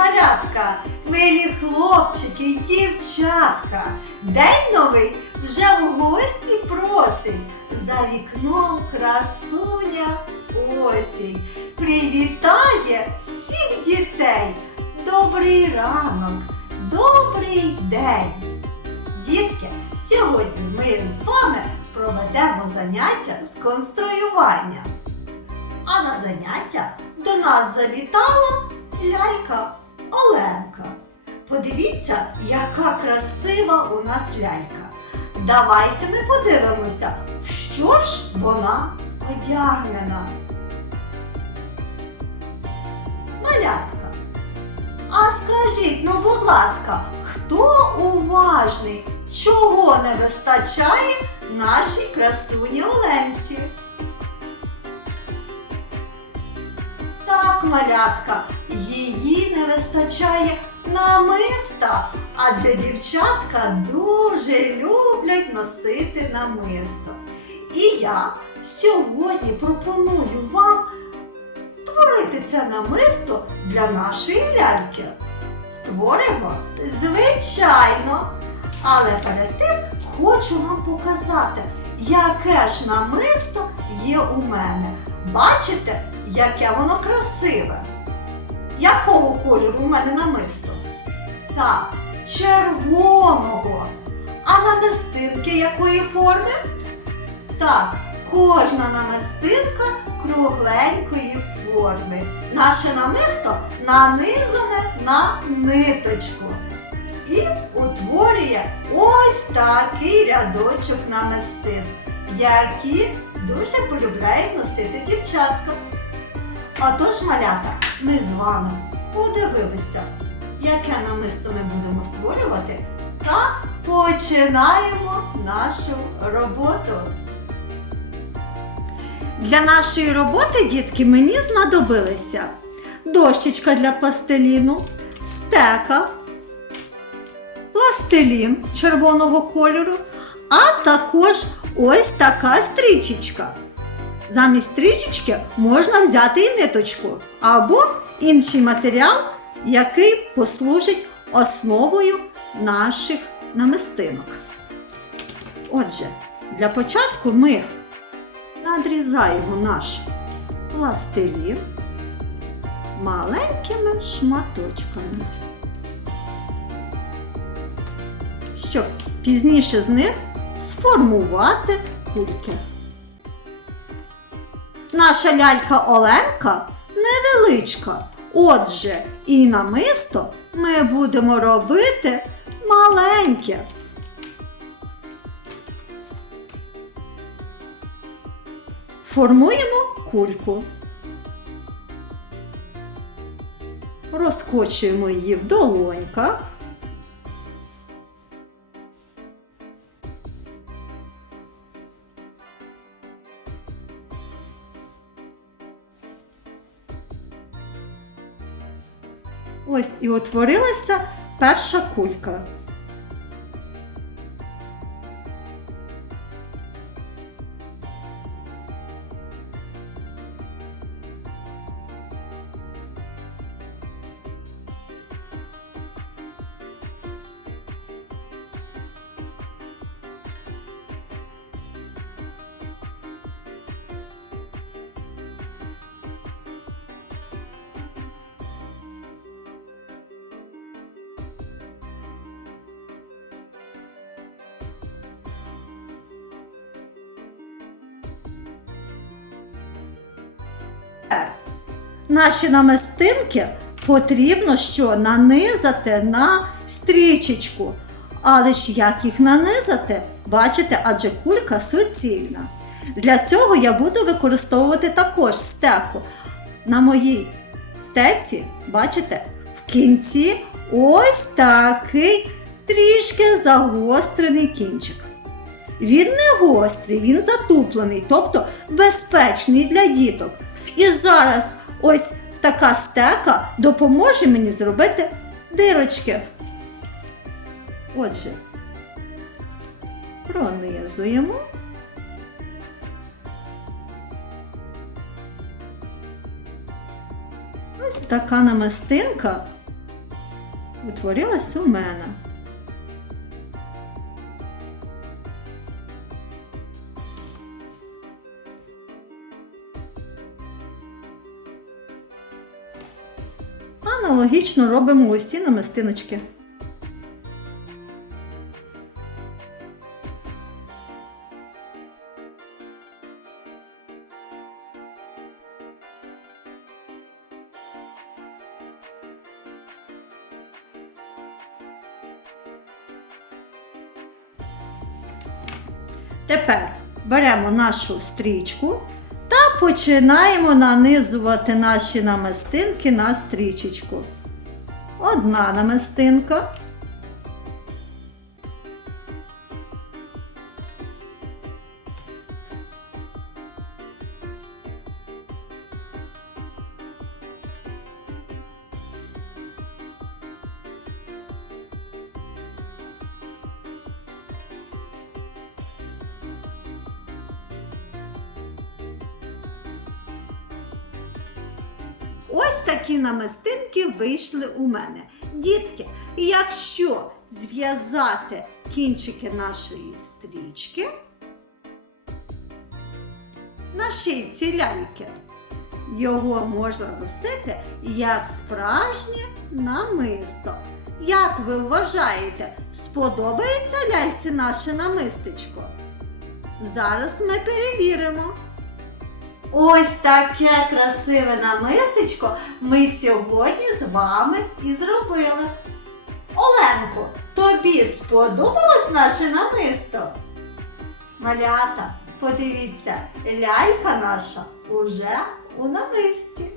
малятка, милі хлопчики й дівчатка. День новий вже в гості просить. За вікном красуня осінь. Привітає всіх дітей. Добрий ранок, добрий день. Дітки, сьогодні ми з вами проведемо заняття з конструювання. А на заняття до нас завітала лялька Оленка. Подивіться, яка красива у нас лялька. Давайте ми подивимося, що ж вона одягнена. Малятка. А скажіть, ну будь ласка, хто уважний, чого не вистачає нашій красуні Оленці? Малятка, її не вистачає намиста, адже дівчатка дуже люблять носити намисто. І я сьогодні пропоную вам створити це намисто для нашої ляльки. Створимо, звичайно. Але перед тим хочу вам показати, яке ж намисто є у мене. Бачите, яке воно красиве? Якого кольору у мене намисто? Так, червоного. А намистинки якої форми? Так, кожна намистинка кругленької форми. Наше намисто нанизане на ниточку. І утворює ось такий рядочок намистин, які дуже полюбляють носити дівчатка. Отож, малята, ми з вами подивилися, яке намисто ми будемо створювати, та починаємо нашу роботу. Для нашої роботи, дітки, мені знадобилися дощечка для пластиліну, стека, пластилін червоного кольору, а також ось така стрічечка. Замість стрічечки можна взяти і ниточку або інший матеріал, який послужить основою наших намистинок. Отже, для початку ми надрізаємо наш пластилін маленькими шматочками, щоб пізніше з них сформувати кульки. Наша лялька Оленка невеличка. Отже, і намисто ми будемо робити маленьке. Формуємо кульку. Розкочуємо її в долоньках. Ось і утворилася перша кулька. Наші намистинки потрібно що нанизати на стрічечку. Але ж як їх нанизати? Бачите, адже кулька суцільна. Для цього я буду використовувати також стеку. На моїй стеці, бачите, в кінці ось такий трішки загострений кінчик. Він не гострий, він затуплений, тобто безпечний для діток. І зараз ось така стека допоможе мені зробити дирочки. Отже, пронизуємо. Ось така намистинка утворилась у мене. Аналогічно робимо усі намистиночки. Тепер беремо нашу стрічку починаємо нанизувати наші намистинки на стрічечку. Одна намистинка. Ось такі намистинки вийшли у мене. Дітки, якщо зв'язати кінчики нашої стрічки на шийці ляльки, його можна носити як справжнє намисто. Як ви вважаєте, сподобається ляльці наше намистечко? Зараз ми перевіримо. Ось таке красиве намистечко ми сьогодні з вами і зробили. Оленко, тобі сподобалось наше намисто? Малята, подивіться, лялька наша уже у намисті.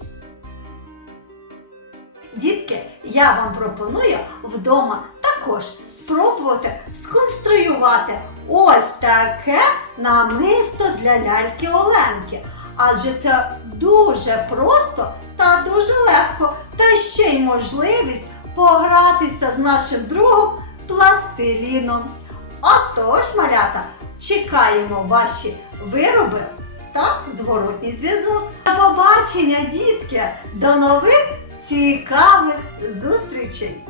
Дітки, я вам пропоную вдома також спробувати сконструювати ось таке намисто для ляльки Оленки. Адже це дуже просто та дуже легко, та ще й можливість погратися з нашим другом пластиліном. Отож, малята, чекаємо ваші вироби та зворотній зв'язок. До побачення, дітки! До нових цікавих зустрічей!